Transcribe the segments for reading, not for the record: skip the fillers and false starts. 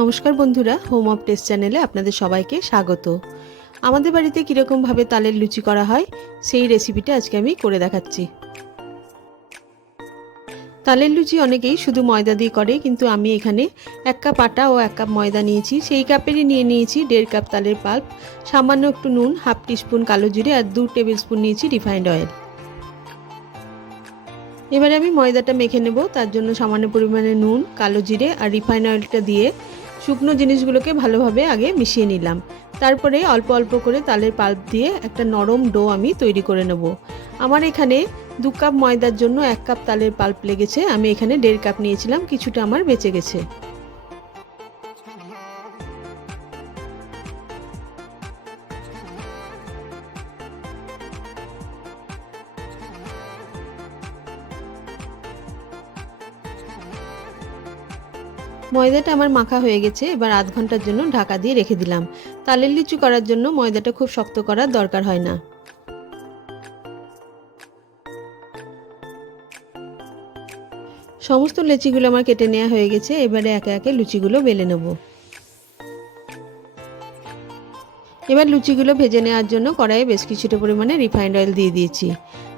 নমস্কার বন্ধুরা, home of test চ্যানেলে আপনাদের সবাইকে স্বাগত। আমাদের বাড়িতে কীরকমভাবে তালের লুচি করা হয় সেই রেসিপিটা আজকে আমি করে দেখাচ্ছি। তালের লুচি অনেকেই শুধু ময়দা দিয়ে করে, কিন্তু আমি এখানে 1 কাপ আটা ও 1 কাপ ময়দা নিয়েছি। সেই কাপেরই নিয়ে নিয়েছি 1.5 কাপ তালের পাল্প, সামান্য একটু নুন, হাফ টিস্পুন কালো জিরে আর 2 টেবিল স্পুন নিয়েছি রিফাইন্ড অয়েল। এবারে আমি ময়দাটা মেখে নেব। তার জন্য সামান্য পরিমাণে নুন, কালো জিরে আর রিফাইন্ড অয়েলটা দিয়ে শুকনো জিনিসগুলোকে ভালোভাবে আগে মিশিয়ে নিলাম। তারপরে অল্প অল্প করে তালের পাল্প দিয়ে একটা নরম ডো আমি তৈরি করে নেব। আমার এখানে 2 কাপ ময়দার জন্য 1 কাপ তালের পাল্প লেগেছে। আমি এখানে 1.5 কাপ নিয়েছিলাম, কিছুটা আমার বেঁচে গেছে। ময়দাটা আমার মাখা হয়ে গেছে। এবার আধ ঘন্টার জন্য ঢাকা দিয়ে রেখে দিলাম। তালের লুচি করার জন্য ময়দাটা খুব শক্ত করার দরকার হয় না। সমস্ত লুচিগুলো আমার কেটে নেওয়া হয়ে গেছে। এবারে একে একে লুচিগুলো বেলে নেব। এবার লুচিগুলো ভেজে নেওয়ার জন্য কড়াইয়ে বেশ কিছুটা পরিমাণে রিফাইন্ড অয়েল দিয়ে দিয়েছি।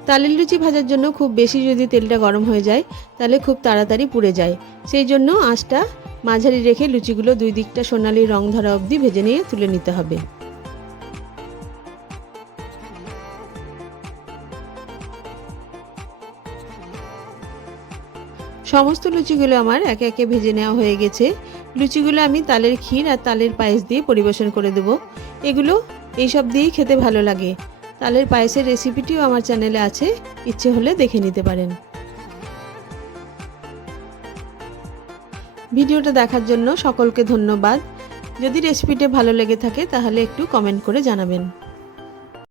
তালের লুচি ভাজার জন্য খুব বেশি যদি তেলটা গরম হয়ে যায় তাহলে খুব তাড়াতাড়ি পুড়ে যায়। সেই জন্য আঁচটা মাঝারি রেখে লুচিগুলো দুই দিকটা সোনালি রং ধরা অবধি ভেজে নিয়ে তুলে নিতে হবে। সমস্ত লুচিগুলো আমার একে একে ভেজে নেওয়া হয়ে গেছে। লুচিগুলো আমি তালের ক্ষীর আর তালের পায়েস দিয়ে পরিবেশন করে দেব। এগুলো এইসব দিয়েই খেতে ভালো লাগে। তালের পায়েসের রেসিপিটিও আমার চ্যানেলে আছে, ইচ্ছে হলে দেখে নিতে পারেন। ভিডিওটা দেখার জন্য সকলকে ধন্যবাদ। যদি রেসিপিটা ভালো লেগে থাকে তাহলে একটু কমেন্ট করে জানাবেন।